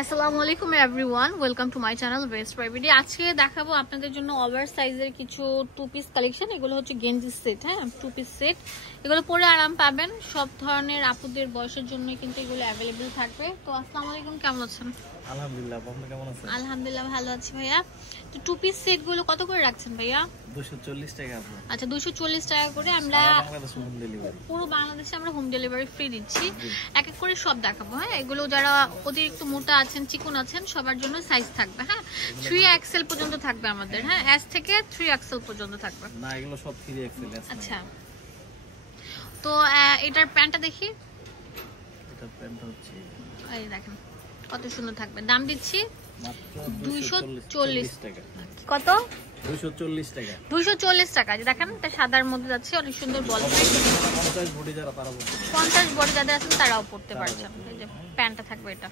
আসসালামু আলাইকুম everyone, welcome to my channel ওয়েস্ট প্রাইভেটি। আজকে দেখাবো আপনাদের জন্য ওভার সাইজের কিছু টু পিস কালেকশন। এগুলো হচ্ছে গেঞ্জি সেট, হ্যাঁ, টু পিস সেট। এগুলো পরে আরাম পাবেন, সব ধরনের আপুদের বয়সের জন্য কিন্তু এগুলো অ্যাভেলেবেল থাকবে। তো আসসালামু আলাইকুম, কেমন আছেন? আলহামদুলিল্লাহ, আপনি কেমন আছেন? আলহামদুলিল্লাহ ভালো আছি ভাইয়া। তো টু পিস সেট গুলো কত করে রাখছেন ভাইয়া? 240 টাকা আপু। আচ্ছা, 240 টাকা করে। আমরা হোম ডেলিভারি, পুরো বাংলাদেশে আমরা হোম ডেলিভারি ফ্রি দিচ্ছি। এক এক করে সব দেখাবো, হ্যাঁ। এগুলো যারা অতিরিক্ত মোটা আছেন, চিকন আছেন, সবার জন্য সাইজ থাকবে, হ্যাঁ। 3XL পর্যন্ত থাকবে আমাদের, হ্যাঁ, S থেকে 3XL পর্যন্ত থাকবে। না, এগুলো সব 3XL। আচ্ছা, তো এটার প্যান্টটা দেখি। এটা প্যান্টটা হচ্ছে, এই দেখেন কত সুন্দর থাকবে। দাম দিচ্ছি মাত্র 240 টাকা। কত? 240 টাকা। 240 টাকা। যে দেখেন, এটা সাদার মধ্যে যাচ্ছে, অনেক সুন্দর বল। 50 বডি যারা তারা পড়তে 50 বডি যাদের আছেন তারাও পড়তে পারছেন। এই যে প্যান্টটা থাকবে, এটা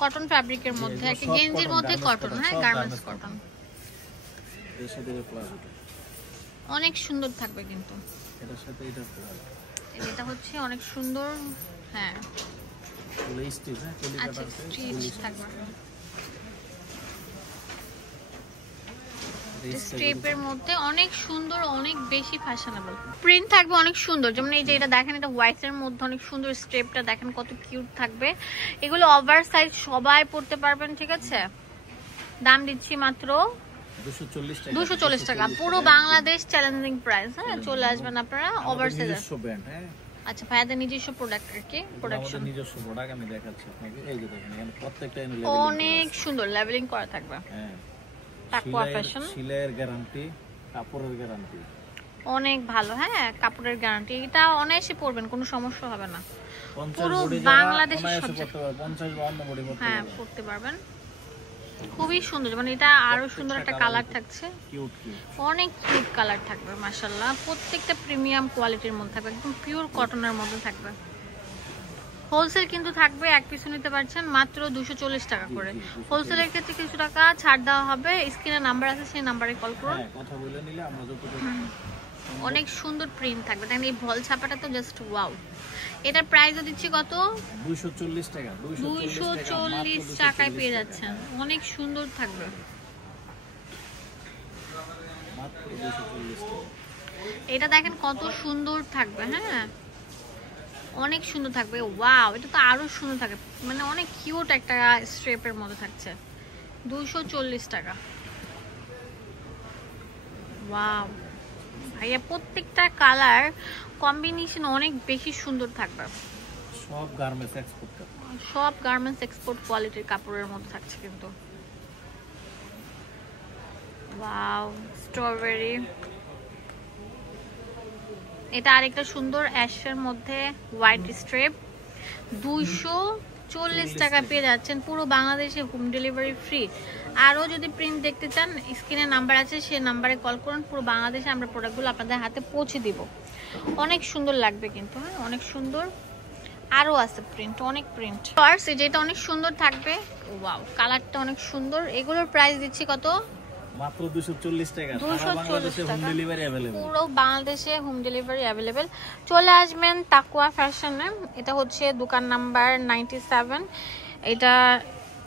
কটন ফ্যাব্রিকের মধ্যে, একটা গেঞ্জির মধ্যে কটন, হ্যাঁ, গার্মেন্টস কটন। এর সাথে এর প্লাজোটা অনেক সুন্দর থাকবে কিন্তু। এটার সাথে এটা প্লাজো, এটা হচ্ছে অনেক সুন্দর, হ্যাঁ। স্টিচ, হ্যাঁ, আচ্ছা, স্টিচ থাকবে, স্ট্রিপের মধ্যে অনেক সুন্দর, অনেক বেশি ফ্যাশনেবল। প্রিন্ট থাকবে অনেক সুন্দর, যেমন এই যে এটা দেখেন, এটা হোয়াইটের মধ্যে অনেক সুন্দর স্ট্রিপটা দেখেন কত কিউট থাকবে। এগুলো ওভার সাইজ, সবাই পড়তে পারবেন, ঠিক আছে। দাম দিচ্ছি মাত্র 240 টাকা। পুরো বাংলাদেশ চ্যালেঞ্জিং প্রাইস, হ্যাঁ। চলে আসবেন আপনারা ওভার সাইজ। আচ্ছা, ভাইয়াদের নিজস্ব প্রোডাক্ট আর কি, প্রোডাকশন নিজস্ব প্রোডাক্ট আমি দেখাচ্ছি আপনাকে। এই যে দেখেন, এখানে প্রত্যেকটা অনেক সুন্দর লেভেলিং করা থাকবে, হ্যাঁ। তাকওয়া ফ্যাশন, সিলাইয়ের গ্যারান্টি, কাপড়ের গ্যারান্টি অনেক ভালো, হ্যাঁ, কাপড়ের গ্যারান্টি। এটা অনায়াসে পরবেন, কোনো সমস্যা হবে না। 50 পুরো বডি বাংলাদেশে সব পড়তে পারবে, 50 52 বডি পড়তে হ্যাঁ, পারবে, পরতে পারবেন। খুবই সুন্দর, মানে এটা আরো সুন্দর একটা কালার থাকছে, কিউট কিউট, অনেক কিউট কালার থাকবে মাশাআল্লাহ। প্রত্যেকটা প্রিমিয়াম কোয়ালিটির মধ্যে থাকবে, একদম পিওর কটনের মধ্যে থাকবে। হোলসেল কিন্তু থাকবে, এক পিস নিতে পারছেন মাত্র 240 টাকা করে। হোলসেলের ক্ষেত্রে কিছু টাকা ছাড় দেওয়া হবে। স্ক্রিনে নাম্বার আছে, সেই নাম্বারে কল করুন। হ্যাঁ, কথা বলে নিলে আমরা যতটুকু। অনেক সুন্দর প্রিন্ট থাকবে, দেখেন এই ভল ছাপাটা তো জাস্ট ওয়াও। এটার প্রাইসও দিচ্ছি কত? 240 টাকা। 240 টাকায় পেয়ে যাচ্ছেন। অনেক সুন্দর থাকবে, মাত্র 240 টাকা। এটা দেখেন কত সুন্দর থাকবে, হ্যাঁ, অনেক সুন্দর থাকবে। ওয়াও, এটা তো আরো সুন্দর থাকবে, মানে অনেক কিউট একটা স্ট্রেপের মধ্যে থাকছে। 240 টাকা। ওয়াও ভাইয়া, প্রত্যেকটা কালার কম্বিনেশন অনেক বেশি সুন্দর থাকবে। সব গার্মেন্টস এক্সপোর্ট করে, সব গার্মেন্টস এক্সপোর্ট কোয়ালিটির কাপড়ের মধ্যে থাকছে কিন্তু। Wow, strawberry. এটা আরেকটা সুন্দর অ্যাশের মধ্যে হোয়াইট স্ট্রিপ। 240 টাকা পেয়ে যাচ্ছেন, পুরো বাংলাদেশে হোম ডেলিভারি ফ্রি। আরও যদি প্রিন্ট দেখতে চান, স্ক্রিনে নাম্বার আছে, সেই নাম্বারে কল করুন। পুরো বাংলাদেশে আমরা প্রোডাক্টগুলো আপনাদের হাতে পৌঁছে দিব। অনেক সুন্দর লাগবে কিন্তু, হ্যাঁ, অনেক সুন্দর। আরও আছে প্রিন্ট, অনেক প্রিন্ট। যেটা অনেক সুন্দর থাকবে। ওয়াও, কালারটা অনেক সুন্দর। এগুলোর প্রাইস দিচ্ছি কত? মাত্র 240 টাকা। 240 টাকা, হোম ডেলিভারি अवेलेबल, পুরো বাংলাদেশে হোম ডেলিভারি अवेलेबल। চলে আসবেন তাকওয়া ফ্যাশনে। এটা হচ্ছে দোকান নাম্বার 97। এটা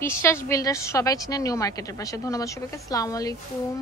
বিশ্বাস বিল্ডার্স, সবাই চিনেন, নিউ মার্কেটের পাশে। ধন্যবাদ সবাইকে, আসসালামু আলাইকুম।